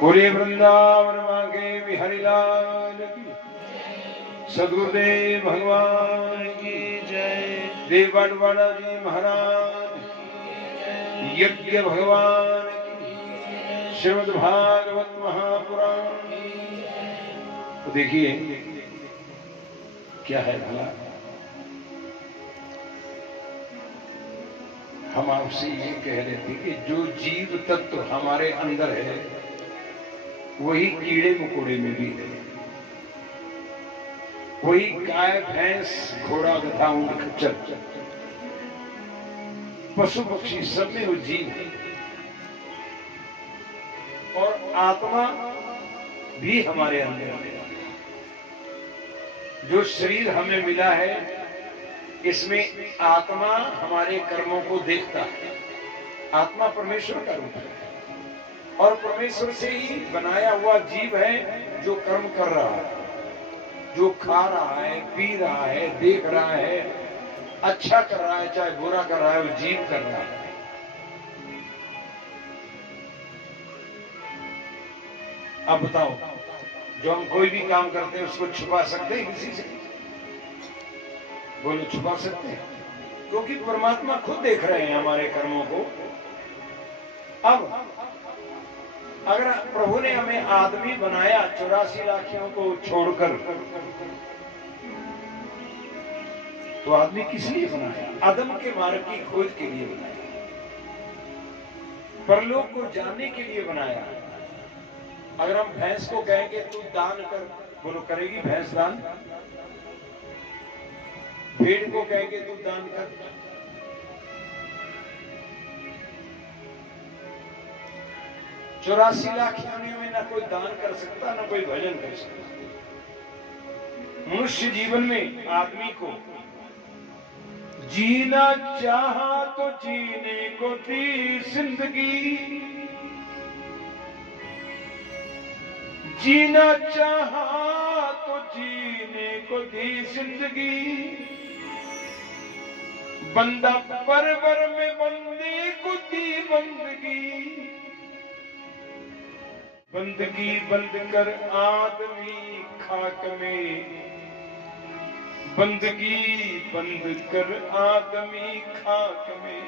बोले वृंदावन मांगे बिहारी लाल की, सदगुरुदेव भगवान की जय। देव बाटवाड़ा जी महाराज, यज्ञ भगवान की, श्रीमद् भागवत महापुराण। तो देखिए क्या है भला, हम आपसे ये कह रहे थे कि जो जीव तत्व हमारे अंदर है वही कीड़े मकोड़े में भी है, वही गाय भैंस घोड़ा गधा ऊंट खच्चर पशु पक्षी सब में वो जीव है। और आत्मा भी हमारे अंदर है। जो शरीर हमें मिला है इसमें आत्मा हमारे कर्मों को देखता है। आत्मा परमेश्वर का रूप है और परमेश्वर से ही बनाया हुआ जीव है जो कर्म कर रहा है, जो खा रहा है, पी रहा है, देख रहा है, अच्छा कर रहा है चाहे बुरा कर रहा है, वो जीव कर रहा है। अब बताओ, जो हम कोई भी काम करते हैं उसको छुपा सकते हैं किसी से? बोलो छुपा सकते हैं? क्योंकि परमात्मा खुद देख रहे हैं हमारे कर्मों को। अब अगर प्रभु ने हमें आदमी बनाया 84 लाखियों को छोड़कर, तो आदमी किस लिए बनाया? आदम के मार्ग की खोज के लिए बनाया, परलोक को जानने के लिए बनाया। अगर हम भैंस को कहेंगे तू दान कर, बोलो करेगी भैंस दान? भेड़ को कहेंगे तू दान कर, 84 लाख योनियों में ना कोई दान कर सकता, ना कोई भजन कर सकता। मनुष्य जीवन में आदमी को जीना चाहा तो जीने को दी जिंदगी, जीना चाहा तो जीने को दी जिंदगी। बंदा परवर में बंदे को दी बंदगी, बंदगी बंद कर आदमी खाक में, बंदगी बंद कर आदमी खाक में।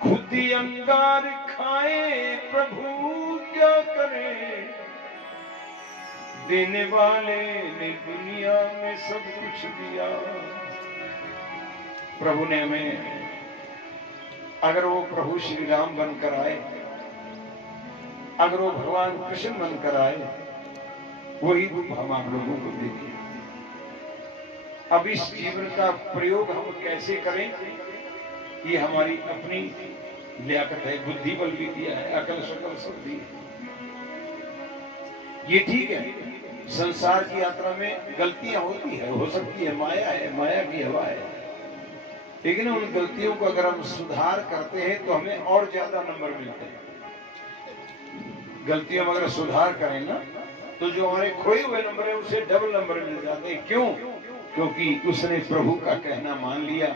खुद ही अंगार खाए प्रभु क्या करे, देने वाले ने दुनिया में सब कुछ दिया। प्रभु ने हमें, अगर वो प्रभु श्री राम बनकर आए, अगर वो भगवान कृष्ण बनकर आए, वही रूप हम आप लोगों को देंगे। अब इस जीवन का प्रयोग हम कैसे करें, ये हमारी अपनी लियाकत है। बुद्धि बल भी दिया है, अकल शकल सब दी है। ये ठीक है, संसार की यात्रा में गलतियां होती है, हो सकती है, माया की हवा है। लेकिन उन गलतियों को अगर हम सुधार करते हैं तो हमें और ज्यादा नंबर मिलते हैं। गलतियों में अगर सुधार करें ना तो जो हमारे खोए हुए नंबर है उसे डबल नंबर मिल जाते हैं। क्यों? क्योंकि उसने प्रभु का कहना मान लिया,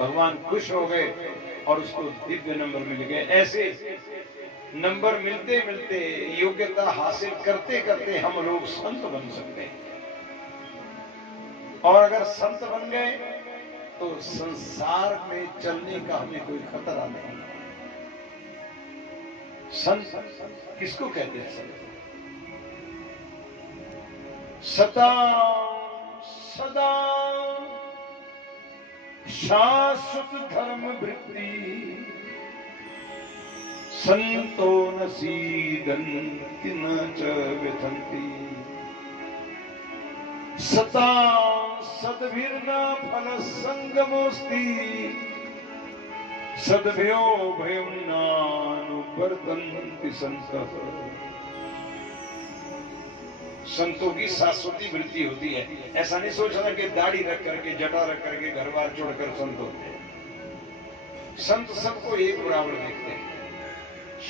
भगवान खुश हो गए और उसको दिव्य नंबर मिल गए। ऐसे नंबर मिलते मिलते, योग्यता हासिल करते करते हम लोग संत बन सकते हैं। और अगर संत बन गए तो संसार में चलने का हमें कोई खतरा नहीं। संत किसको कहते हैं? संत सदा सदा शाश्वत धर्म वृत्ति, संतो न सीदन्ति न च व्यथन्ति। सता सद्भिर्न फल संगमोस्ति, सद्भ्यो भयं नानुवर्तन्ति संतः। संतों की शाश्वती वृत्ति होती है। ऐसा नहीं सोचना कि दाढ़ी रख करके, जटा रख करके, घर बार छोड़कर संत होते हैं। संत सबको एक बराबर देखते हैं।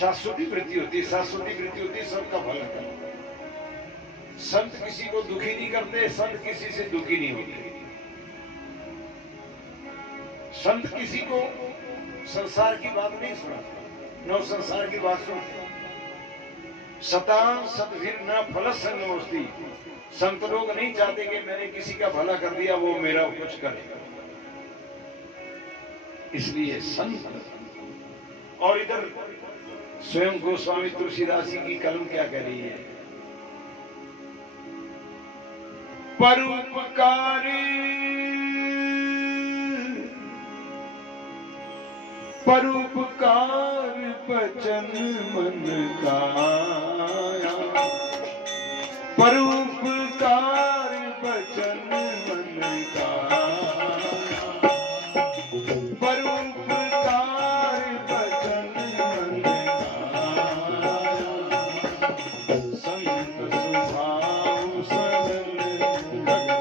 शाश्वती वृत्ति होती है, शाश्वती वृत्ति होती है सबका भला करना। संत किसी को दुखी नहीं करते, संत किसी से दुखी नहीं होते। संत किसी को संसार की बात नहीं सुनाते, न संसार की बात सुनते। सता सदभिर न फलस नमोस्ति। संत लोग नहीं चाहते कि मैंने किसी का भला कर दिया वो मेरा कुछ करे, इसलिए संत। और इधर स्वयं गोस्वामी तुलसीदास जी की कलम क्या कह रही है, परोपकारी परोपकार बचन मन काया, परोपकार बचन मन काया, परोपकार बचन मन काया, संत स्वभाव सरल गगनाया,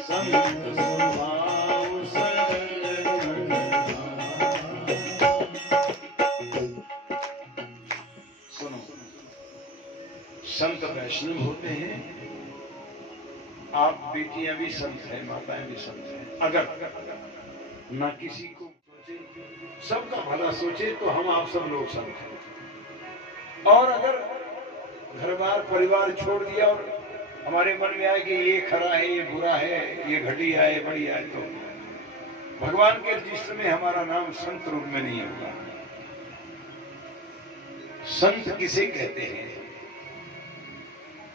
संत स्वभाव सरल गगनाया। सुनो, संत वैष्णव होते हैं, आप बेटियां भी संत हैं, माताएं भी संत हैं। अगर ना किसी को सोचे, सबका भला सोचे, तो हम आप सब लोग संत हैं। और अगर घर बार परिवार छोड़ दिया और हमारे मन में आए कि ये खरा है, ये बुरा है, ये घटिया है, बढ़िया है, तो भगवान के रजिस्टर में हमारा नाम संत रूप में नहीं होगा। संत किसे कहते हैं?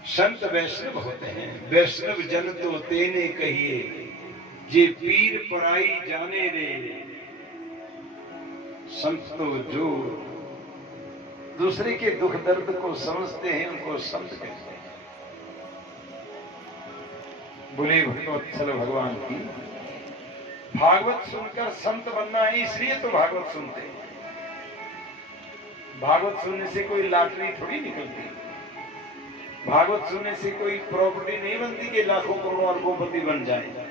संत वैष्णव होते हैं। वैष्णव जन तो तेने कहिए, जे पीर पराई जाने रे। संत तो जो दूसरे के दुख दर्द को समझते हैं, उनको संत कहते हैं। बोले भगवत्सल भगवान की। भागवत सुनकर संत बनना है, इसलिए तो भागवत सुनते हैं। भागवत सुनने से कोई लॉटरी थोड़ी निकलती, भागवत सुनने से कोई प्रॉपर्टी नहीं बनती कि लाखों करोड़ अरबोपति बन जाए।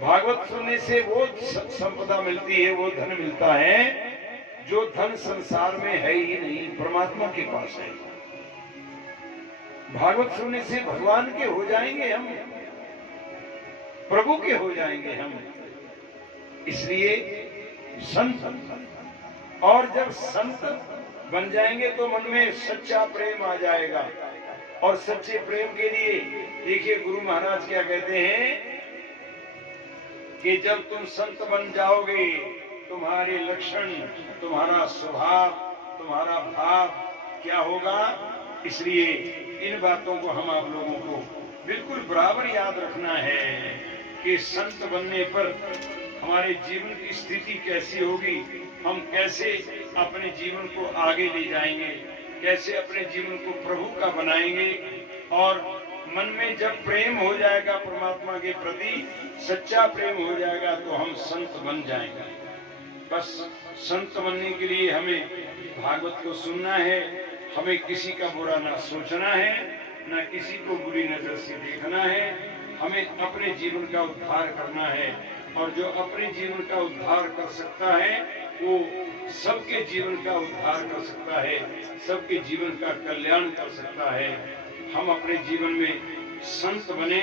भागवत सुनने से वो संपदा मिलती है, वो धन मिलता है जो धन संसार में है ही नहीं, परमात्मा के पास है। भागवत सुनने से भगवान के हो जाएंगे हम, प्रभु के हो जाएंगे हम, इसलिए संत। और जब संत बन जाएंगे तो मन में सच्चा प्रेम आ जाएगा। और सच्चे प्रेम के लिए देखिए गुरु महाराज क्या कहते हैं कि जब तुम संत बन जाओगे, तुम्हारे लक्षण, तुम्हारा स्वभाव, तुम्हारा भाव क्या होगा। इसलिए इन बातों को हम आप लोगों को बिल्कुल बराबर याद रखना है कि संत बनने पर हमारे जीवन की स्थिति कैसी होगी, हम कैसे अपने जीवन को आगे ले जाएंगे, कैसे अपने जीवन को प्रभु का बनाएंगे। और मन में जब प्रेम हो जाएगा परमात्मा के प्रति, सच्चा प्रेम हो जाएगा, तो हम संत बन जाएंगे। बस संत बनने के लिए हमें भागवत को सुनना है, हमें किसी का बुरा ना सोचना है, ना किसी को बुरी नजर से देखना है। हमें अपने जीवन का उद्धार करना है, और जो अपने जीवन का उद्धार कर सकता है वो सबके जीवन का उद्धार कर सकता है, सबके जीवन का कल्याण कर सकता है। हम अपने जीवन में संत बने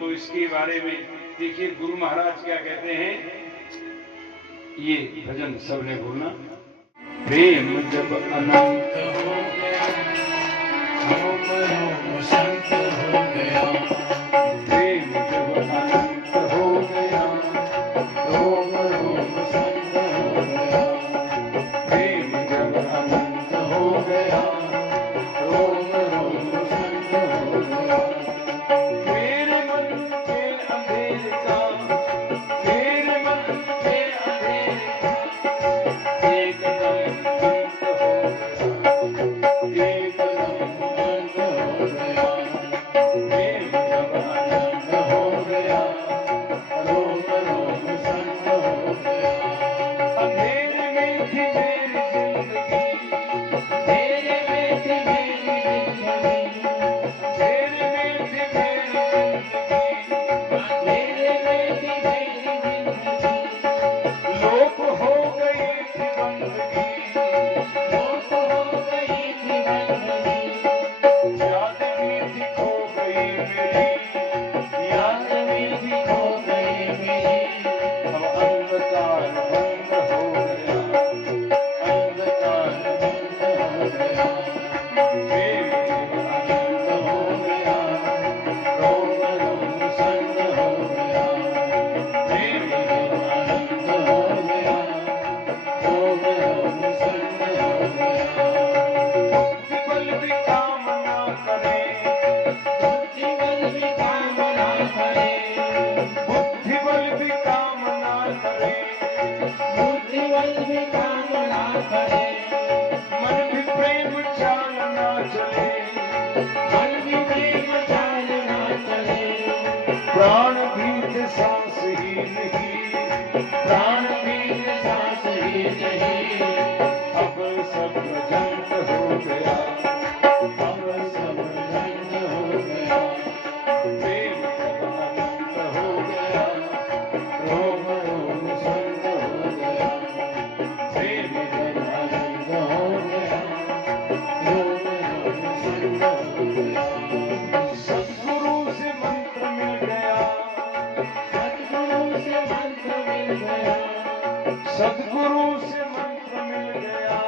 तो इसके बारे में देखिए गुरु महाराज क्या कहते हैं। ये भजन सबने बोलना। प्रेम जब अनंत हो गया, रोम रोम संत हो गया। प्रेम जब अनंत हो गया, रोम रोम संत हो गया। प्रेम जब अनंत हो गया, रोम रोम संत हो गया। मेरे मन के अंधेर का, मेरे मन के अंधेर का एकदम बंद हो गया, एकदम बंद हो गया। प्रेम जब अनंत हो गया, रोम रोम संत हो गया। अंधेरे में थी मेरी जिंदगी, अंधेरे में थी मेरी जिंदगी, अंधेरे में थी मेरी जिंदगी, अंधेरे में थी मेरी जिंदगी। लोप हो गई थी बंदगी, लोप हो गई थी बंदगी। याद भी थी खो गई मेरी, याद भी थी खो गई मेरी। अब अंधकार बंद हो गया, मन भी काम ना करे, मन भी प्रेम चाल ना चले, मन भी प्रेम चाल ना चले, प्राण भीत सांस ही नहीं, प्राण भी सांस ही नहीं, अब सब झंड हो गया, अब सब झंड हो गया, प्रेम जब अनंत हो गया, रोम रोम संग हो गया, प्रेम जब आनंद हो गया, रोम रोम संग हो गया, सद्गुरु से मंत्र मिल गया, सद्गुरु से मंत्र मिल गया, सद्गुरु से मंत्र मिल गया,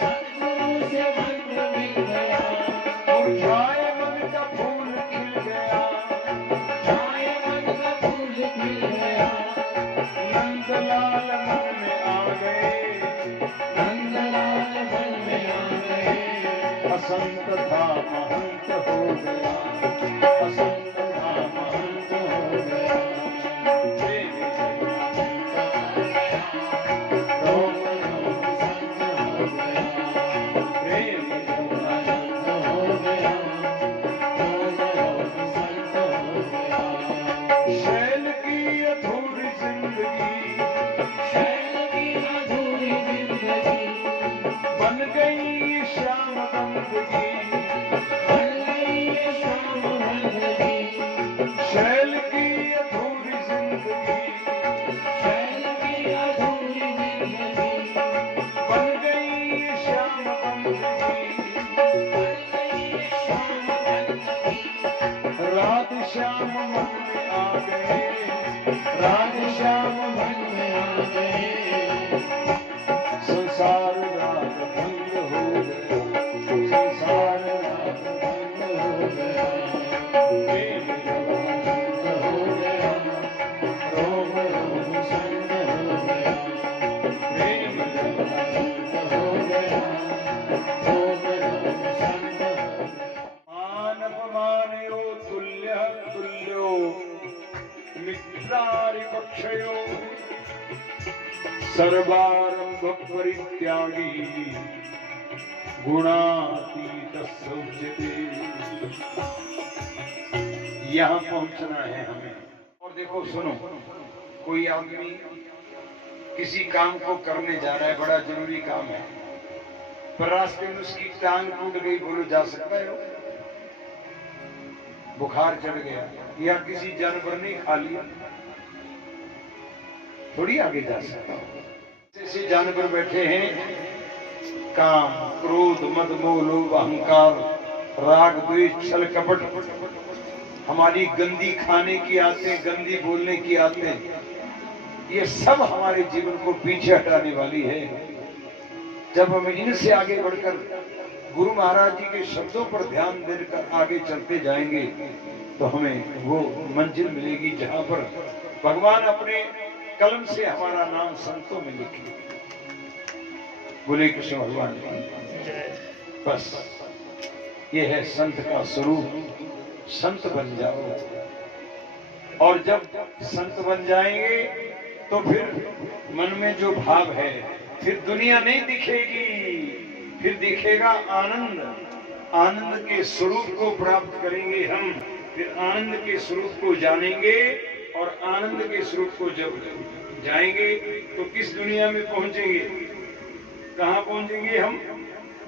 सद्गुरु से मंत्र मिल गया, मुरझाए मन का फूल खिल गया, छाए मन का फूल खिल गया, नंदलाल मन में आ गए, नंदलाल मन में आ गए, असंत था महंत हो गया, असंत था महंत हो गया, प्रेम जब अनंत हो गया, रोम रोम संग हो गया, प्रेम जब आनंद हो गया, रोम रोम संग हो गया, शैल की अधूरी जिंदगी शैल की अधूरी जिंदगी बन गई श्याम बंदगी, बन गई ये शाम बंदगी, शैल की अधूरी जिंदगी शैल की अधूरी जिंदगी बन गई श्याम बंदगी, बन गई ये शाम बंदगी, रात श्याम मन में आ गए, रात श्याम मन में आ गए, संसार रात भंग हो गया, संसार रात बंद हो गया, प्रेम जब बंद हो गया, रोम रोम संग हो गया, प्रेम जब बंद हो गया, रोम रोम संग हो गया, मानव मानयो तुल्य तुल्यो मित्रारिपक्षयो सर्वारंभ परित्यागी गुणातीत उच्यते। यहाँ पहुंचना है हमें। और देखो सुनो, कोई आदमी किसी काम को करने जा रहा है, बड़ा जरूरी काम है, पर रास्ते में उसकी टांग टूट गई, बोलो जा सकता है वो? बुखार चढ़ गया या किसी जानवर ने खा लिया, थोड़ी आगे जा सकता हूं। ऐसे जानवर बैठे हैं, काम क्रोध मद मोह लोभ अहंकार राग द्वेष छल कपट, हमारी गंदी खाने की आदतें, गंदी बोलने की आदतें, ये सब हमारे जीवन को पीछे हटाने वाली है। जब हम इनसे आगे बढ़कर गुरु महाराज जी के शब्दों पर ध्यान देकर आगे चलते जाएंगे तो हमें वो मंजिल मिलेगी जहां पर भगवान अपने कलम से हमारा नाम संतों में लिखे। बोले कृष्ण भगवान की। बस ये है संत का स्वरूप, संत बन जाओ। और जब संत बन जाएंगे तो फिर मन में जो भाव है, फिर दुनिया नहीं दिखेगी, फिर दिखेगा आनंद। आनंद के स्वरूप को प्राप्त करेंगे हम, फिर आनंद के स्वरूप को जानेंगे। और आनंद के स्वरूप को जब जाएंगे तो किस दुनिया में पहुंचेंगे, कहाँ पहुंचेंगे हम?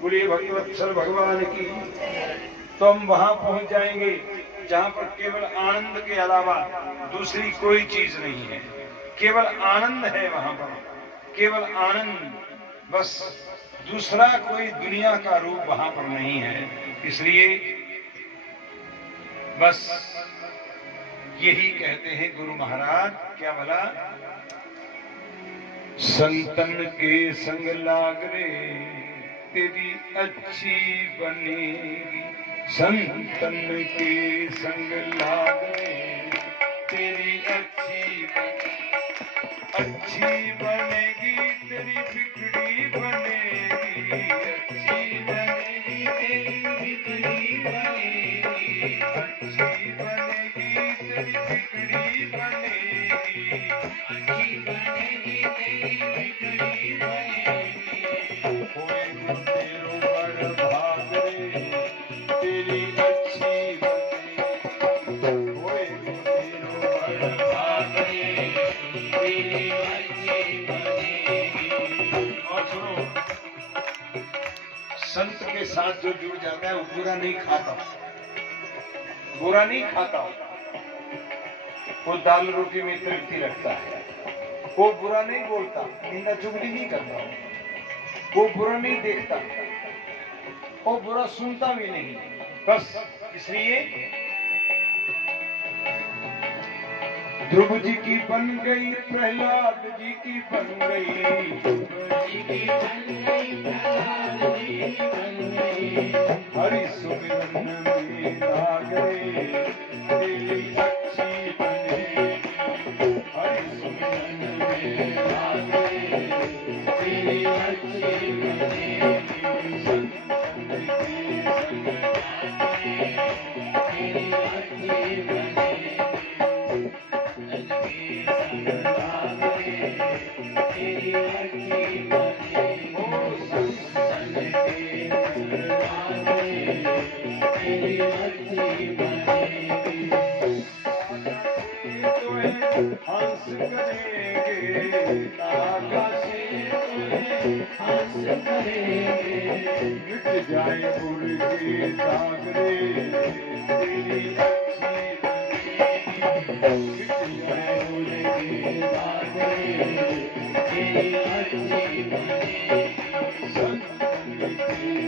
बोलिए भगवत्सल भगवान की। तो हम वहां पहुंच जाएंगे जहां पर केवल आनंद के अलावा दूसरी कोई चीज नहीं है, केवल आनंद है वहां पर, केवल आनंद, बस दूसरा कोई दुनिया का रूप वहां पर नहीं है। इसलिए बस यही कहते हैं गुरु महाराज, क्या बोला? संतन के संग लाग रे तेरी अच्छी बनेगी, संतन के संग लाग रे तेरी अच्छी बनेगी, तेरी बिगड़ी बनेगी, अच्छी बनेगी तेरी बिगड़ी बनेगी, अच्छी बनेगी तेरी बिगड़ी बनेगी, अच्छी बनेगी तेरी बिगड़ी संत के साथ जो जुड़ जाता है वो बुरा नहीं खाता, बुरा नहीं खाता, वो दाल रोटी में तृप्ति रखता है, वो बुरा नहीं बोलता, निंदा चुगली नहीं करता, वो बुरा नहीं देखता, वो बुरा सुनता भी नहीं। बस इसलिए ध्रुव जी की बन गई, प्रहलाद जी की बन गई, हरि सुमिरन में लाग गए, तेरी अच्छी बने, हरि सुमिरन में लाग गए, तेरी अच्छी बने, संत के संग तेरी अच्छी बने, हंस करेंगे नागा से, हंस करेंगे मिट जाए मुर्गे सागरे, तेरी अच्छी बनेगी, मिट जाए मुर्गे सागरे, तेरी अच्छी बनेगी, संत के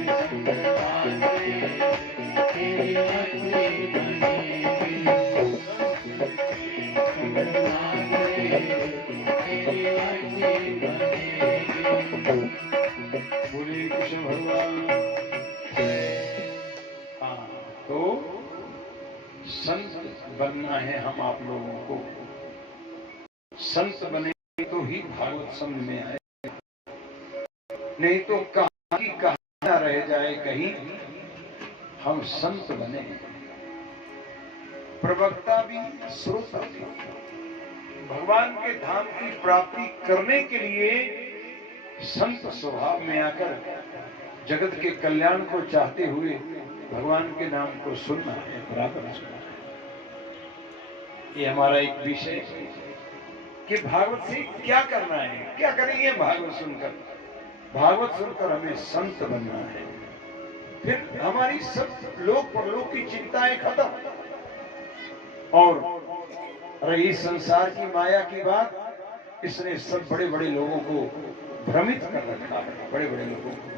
संग सागरे, तेरी अच्छी बनेगी, बोले कृष्ण भगवान। हाँ, तो संत बनना है हम आप लोगों को। संत बने तो ही भागवत समझ में आए, नहीं तो कहां की कहां रह जाए कहीं। हम संत बने, प्रवक्ता भी श्रोता भी। भगवान के धाम की प्राप्ति करने के लिए संत स्वभाव में आकर जगत के कल्याण को चाहते हुए भगवान के नाम को सुनना है, बराबर सुनना है। ये हमारा एक विषय है कि भागवत से क्या करना है, क्या करेंगे भागवत सुनकर। भागवत सुनकर हमें संत बनना है, फिर हमारी सब लोक परलोक की चिंताएं खत्म। और रही संसार की माया की बात, इसने सब बड़े बड़े लोगों को भ्रमित कर रखा है, बड़े बड़े लोगों को